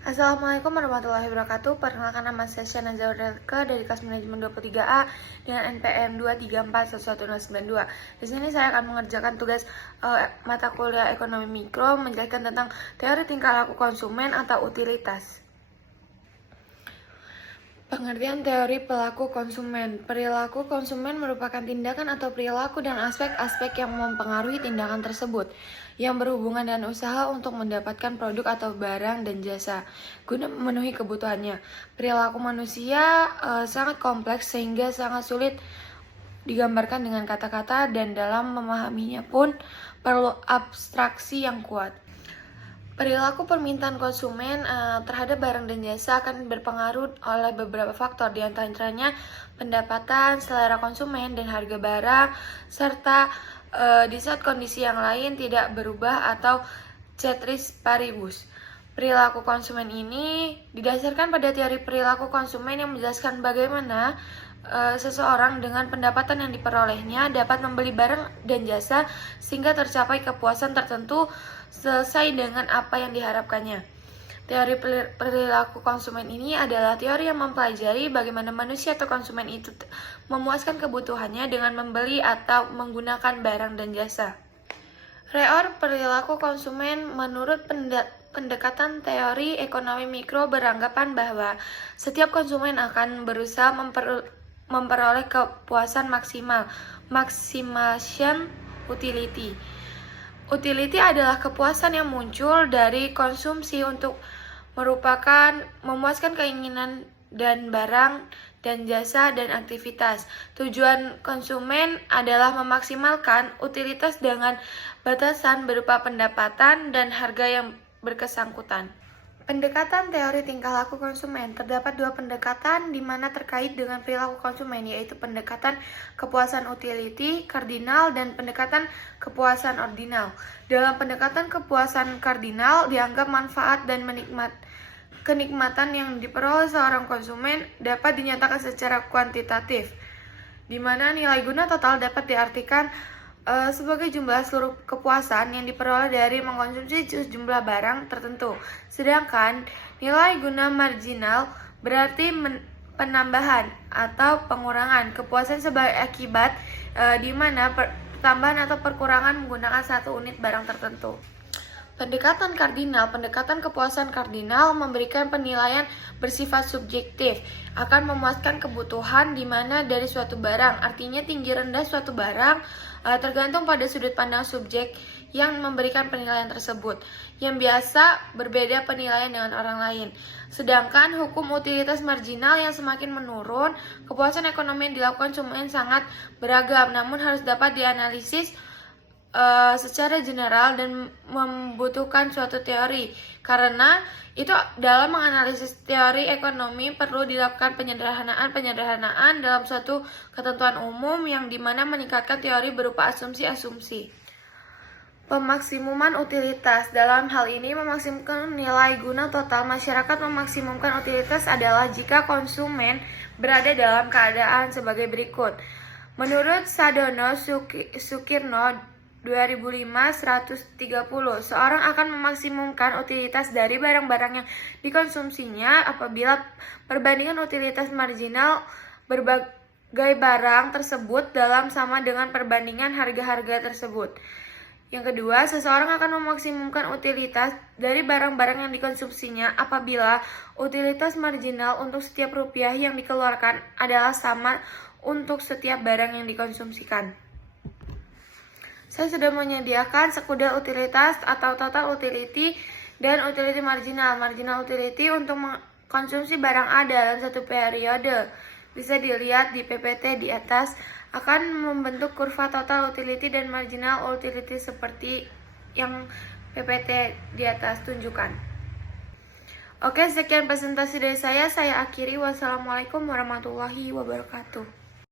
Assalamualaikum warahmatullahi wabarakatuh. Perkenalkan, nama saya Syana Zaurelka dari kelas manajemen 23A dengan NPM 2341192. Di sini saya akan mengerjakan tugas mata kuliah ekonomi mikro, menjelaskan tentang teori tingkah laku konsumen atau utilitas. Pengertian teori perilaku konsumen. Perilaku konsumen merupakan tindakan atau perilaku dan aspek-aspek yang mempengaruhi tindakan tersebut, yang berhubungan dengan usaha untuk mendapatkan produk atau barang dan jasa, guna memenuhi kebutuhannya. Perilaku manusia sangat kompleks sehingga sangat sulit digambarkan dengan kata-kata, dan dalam memahaminya pun perlu abstraksi yang kuat. Perilaku permintaan konsumen terhadap barang dan jasa akan berpengaruh oleh beberapa faktor, di antaranya pendapatan, selera konsumen, dan harga barang, serta di saat kondisi yang lain tidak berubah atau ceteris paribus. Perilaku konsumen ini didasarkan pada teori perilaku konsumen yang menjelaskan bagaimana seseorang dengan pendapatan yang diperolehnya dapat membeli barang dan jasa sehingga tercapai kepuasan tertentu sesuai dengan apa yang diharapkannya. Teori perilaku konsumen ini adalah teori yang mempelajari bagaimana manusia atau konsumen itu memuaskan kebutuhannya dengan membeli atau menggunakan barang dan jasa. Teori perilaku konsumen menurut pendekatan teori ekonomi mikro beranggapan bahwa setiap konsumen akan berusaha memperoleh kepuasan maksimal, maximization utility. Utility adalah kepuasan yang muncul dari konsumsi untuk memuaskan keinginan dan barang dan jasa dan aktivitas. Tujuan konsumen adalah memaksimalkan utilitas dengan batasan berupa pendapatan dan harga yang bersangkutan. Pendekatan teori tingkah laku konsumen. Terdapat dua pendekatan di mana terkait dengan perilaku konsumen, yaitu pendekatan kepuasan utility kardinal dan pendekatan kepuasan ordinal. Dalam pendekatan kepuasan kardinal dianggap manfaat dan kenikmatan yang diperoleh seorang konsumen dapat dinyatakan secara kuantitatif, di mana nilai guna total dapat diartikan sebagai jumlah seluruh kepuasan yang diperoleh dari mengkonsumsi sejumlah barang tertentu. Sedangkan nilai guna marginal berarti penambahan atau pengurangan kepuasan sebagai akibat di mana tambahan atau perkurangan menggunakan satu unit barang tertentu. Pendekatan kardinal. Pendekatan kepuasan kardinal memberikan penilaian bersifat subjektif, akan memuaskan kebutuhan di mana dari suatu barang. Artinya tinggi rendah suatu barang tergantung pada sudut pandang subjek yang memberikan penilaian tersebut, yang biasa berbeda penilaian dengan orang lain. Sedangkan hukum utilitas marginal yang semakin menurun, kepuasan ekonomi yang dilakukan konsumen sangat beragam, namun harus dapat dianalisis secara general dan membutuhkan suatu teori. Karena itu dalam menganalisis teori ekonomi perlu dilakukan penyederhanaan dalam suatu ketentuan umum yang dimana meningkatkan teori berupa asumsi-asumsi. Pemaksimuman utilitas. Dalam hal ini memaksimumkan nilai guna total. Masyarakat memaksimumkan utilitas adalah jika konsumen berada dalam keadaan sebagai berikut. Menurut Sadono Sukirno 2005-130, seorang akan memaksimumkan utilitas dari barang-barang yang dikonsumsinya apabila perbandingan utilitas marginal berbagai barang tersebut dalam sama dengan perbandingan harga-harga tersebut. Yang kedua, seseorang akan memaksimumkan utilitas dari barang-barang yang dikonsumsinya apabila utilitas marginal untuk setiap rupiah yang dikeluarkan adalah sama untuk setiap barang yang dikonsumsikan. Saya sudah menyediakan sekudar utilitas atau total utility dan utility marginal. Marginal utility untuk mengkonsumsi barang A dalam satu periode. Bisa dilihat di PPT di atas, akan membentuk kurva total utility dan marginal utility seperti yang PPT di atas tunjukkan. Oke, sekian presentasi dari saya. Saya akhiri. Wassalamualaikum warahmatullahi wabarakatuh.